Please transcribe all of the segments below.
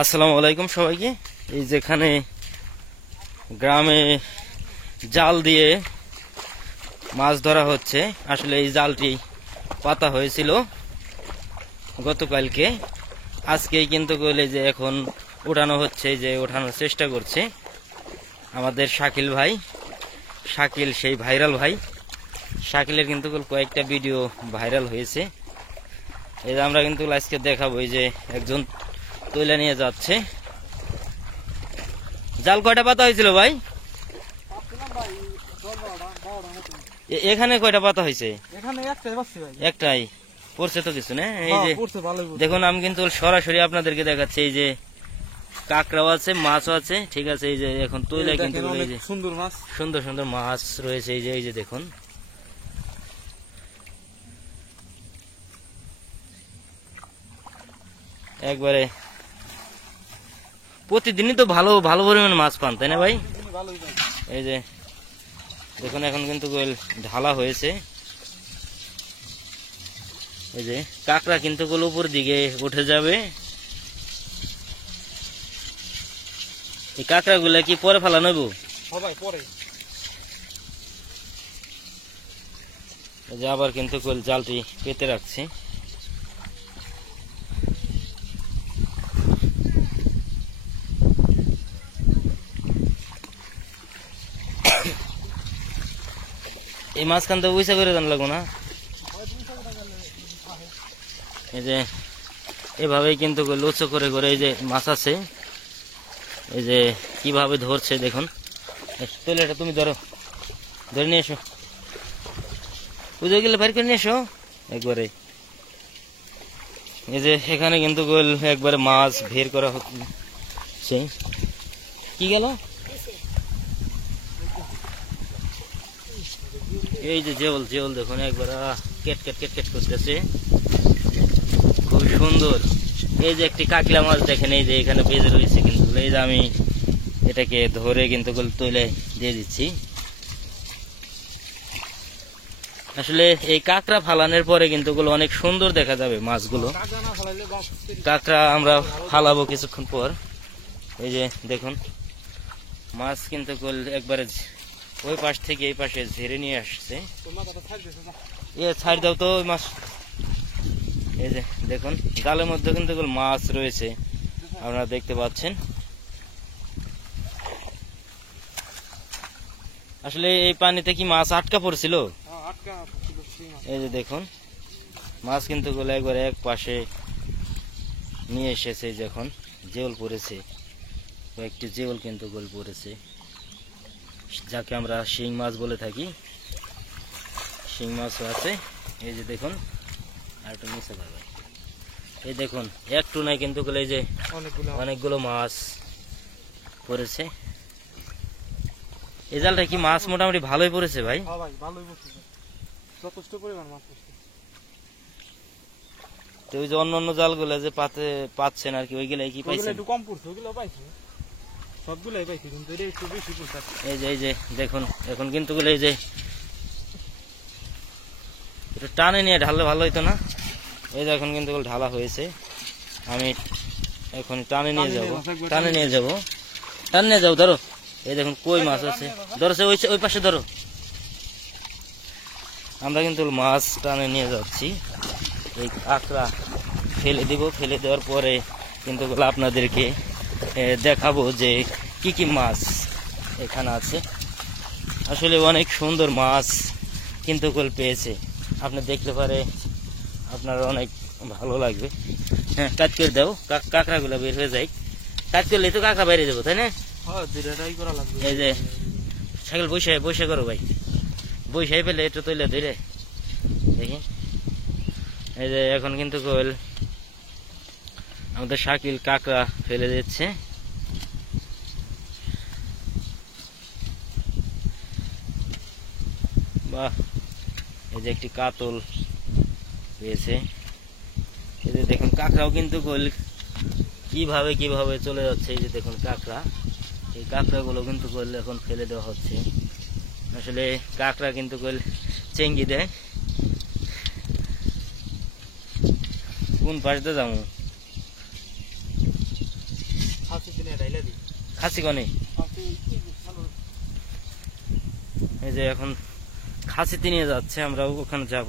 আসসালামু আলাইকুম সবাইকে। এই যেখানে গ্রামে জাল দিয়ে মাছ ধরা হচ্ছে, আসলে এই জালটি পাতা হয়েছিল গতকালকে। আজকেই কিন্তু কইলে যে এখন উঠানো হচ্ছে, যে ওঠানোর চেষ্টা করছে আমাদের শাকিল ভাই। শাকিল সেই ভাইরাল ভাই। শাকিলের কিন্তু কয়েকটা ভিডিও ভাইরাল হয়েছে। এই যে আমরা কিন্তু আজকে দেখাবো, এই যে একজন তৈলা নিয়ে যাচ্ছে। জাল কয়টা পাতা হয়েছিল ভাই? এখানে কয়টা পাতা হয়েছে? একটাই পড়ছে তো কিছু না। এই যে দেখুন, আমি কিন্তু সরাসরি আপনাদেরকে দেখাচ্ছি। এই যে কাঁকড়াও আছে, মাছও আছে, ঠিক আছে। এই যে এখন তৈলা কিন্তু সুন্দর মাছ, সুন্দর সুন্দর মাছ রয়েছে। এই যে দেখুন, একবারে প্রতিদিনই তো ভালো ভালো পরিমাণে মাছ পান, তাই না ভাই? এই যে দেখুন, এখন কিন্তু ঢালা হয়েছে। এই যে কাঁকড়া কিন্তু উপর দিকে উঠে যাবে। এই কাঁকড়া গুলা কি পরে ফেলা নেব? পরে। এই যে আবার কিন্তু জালটি পেতে রাখছি। এই মাঝখান তো উইসা করে জান লাগবো না। এই যে এভাবেই কিন্তু লুচো করে করে এই যে মাছ আছে, এই যে কিভাবে ধরছে দেখুন। তাহলে এটা তুমি ধরো, ধরে নিয়ে এসো, পুজো গেলে বাইর করে নিয়ে এসো একবারে। এই যে এখানে কিন্তু একবারে মাছ বের করা হচ্ছে। কি গেল? এই যে জেওল জেওল দেখুন, একবার কেট কেট কেট কেট করতেছে, খুব সুন্দর। এই যে একটি কাকলা মাছ দেখেন, এই যে এখানে বেজে রয়েছে। কিন্তু এই যে আমি এটাকে ধরে কিন্তু তৈলে দিয়ে দিচ্ছি। আসলে এই কাঁকড়া ফালানোর পরে কিন্তু অনেক সুন্দর দেখা যাবে মাছগুলো। কাঁকড়া আমরা ফালাবো কিছুক্ষণ পর। এই যে দেখুন, মাছ কিন্তু একবারে ওই পাশ থেকে এই পাশে ঝেড়ে নিয়ে আসছে। ছাড় দাও তো ওই মাছ। এই যে দেখুন, জালের মধ্যে কিন্তু মাছ রয়েছে, আপনারা দেখতে পাচ্ছেন। আসলে এই পানিতে কি মাছ আটকা পড়ছিল? এই যে দেখুন, মাছ কিন্তু একবার এক পাশে নিয়ে এসেছে। যখন জেওল পড়েছে, কয়েকটি জেওল কিন্তু পড়েছে, যাকে আমরা শিং মাছ বলে থাকি। শিং মাছও আছে। এই যে দেখুন, আর একটু নিচে পাবে। এই দেখুন, একটু নাই কিন্তু এই যে অনেকগুলো মাছ পড়েছে। এই জালটা কি মাছ মোটামুটি ভালোই পড়েছে ভাই? তো ওই যে অন্য অন্য জালগুলো যে পাচ্ছেন আর কি, ওইগুলো কি পাইছেন? এই যে দেখুন, এখন কিন্তু এই যে একটু টানে নিয়ে ঢাললে ভালো হইতো না? এই যে এখন কিন্তু ঢালা হয়েছে। আমি এখন টানে নিয়ে যাবো, টানে নিয়ে যাবো, টানে নিয়ে যাবো। ধরো, এই দেখুন কই মাছ আছে, ধরছে ওই পাশে ধরো। আমরা কিন্তু মাছ টানে নিয়ে যাচ্ছি। এই কাঁকড়া ফেলে দিব, ফেলে দেওয়ার পরে কিন্তু আপনাদেরকে দেখাবো যে কি কি মাছ এখানে আছে। আসলে অনেক সুন্দর মাছ কিন্তু পেয়েছে। আপনি দেখতে পারে আপনার অনেক ভালো লাগবে। হ্যাঁ, কাজ করে দাও, কাঁকড়া গুলা বের হয়ে যায়। কাজ করলে তো কাঁকড়া বাইরে যাবো, তাই না? এই যে সাইকেল বসে করো ভাই, বসে পেলে একটু তৈলে ধরে দেখি। এই যে এখন কিন্তু আমাদের শাকিল কাঁকড়া ফেলে দিচ্ছে। বাহ, এই যে একটি কাতল পেয়েছে। এই যে দেখুন, কাঁকড়াও কিন্তু কিভাবে কিভাবে চলে যাচ্ছে। এই যে দেখুন কাঁকড়া, এই কাঁকড়াগুলো কিন্তু এখন ফেলে দেওয়া হচ্ছে। আসলে কাঁকড়া কিন্তু চেঙ্গি দেয়। কোন পাশ দিয়ে যাবো? খাসি কনে এই যে এখন খাসিতে নিয়ে যাচ্ছে, আমরা ওখানে যাব।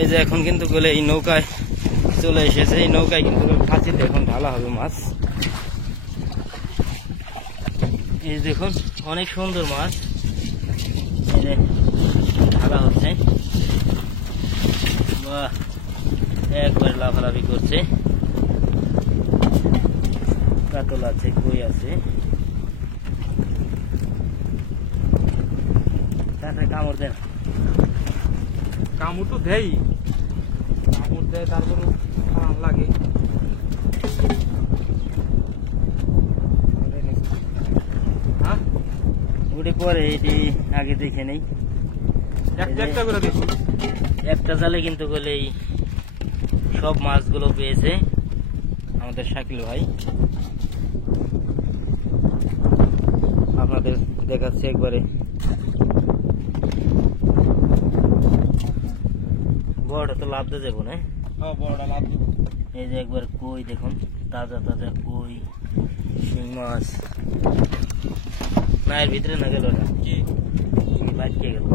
এই যে এখন কিন্তু বলে এই নৌকায় চলে এসেছে, এই নৌকায় কিন্তু খাসিতে এখন ঢালা হবে মাছ। এই দেখুন অনেক সুন্দর মাছ, এই যে ঢালা হচ্ছে। বাহ, একবার লাফালাফি করছে। কাতল আছে, কই আছে, কামড় দেন। কামড় তো দেয়, কামড় দেয়, তারপর লাগে। হ্যাঁ, উঠে পরে এটি আগে দেখে নেই। একটা করে দেখুন, একটা জালে কিন্তু বলেই সব মাছগুলো পেয়েছে আমাদের শাকিল ভাই। আপনাদের দেখাচ্ছে একবারে। বড়টা তো লাভ দিয়ে যাবো না, বড়টা লাভ। এই যে একবার কই দেখুন, তাজা তাজা কই, শিং মাছ। না এর ভিতরে না গেল, ওটা কি বাইকে গেল।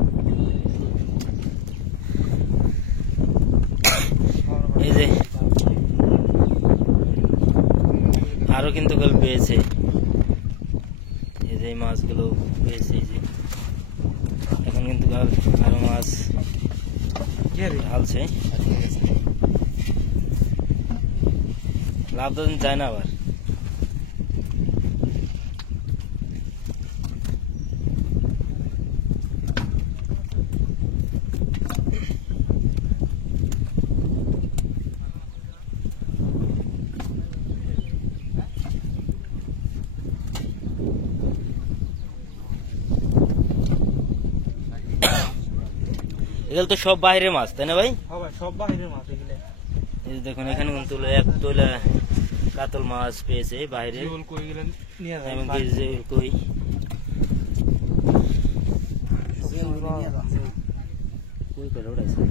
এই যে আরো কিন্তু গল্প পেয়েছে, এই যে মাছগুলো পেয়েছে। এই যে এখন কিন্তু আরো মাছ ঢালছে। লাভ তো যায় না আবার। এগুলো তো সব বাইরের মাছ, তাই না ভাই? সব বাইরের মাছ এগুলো। এই দেখুন এখানে কিন্তু এক তোলা কাতল মাছ পেয়েছে বাইরে, এবং কই কই করে উঠাইছে।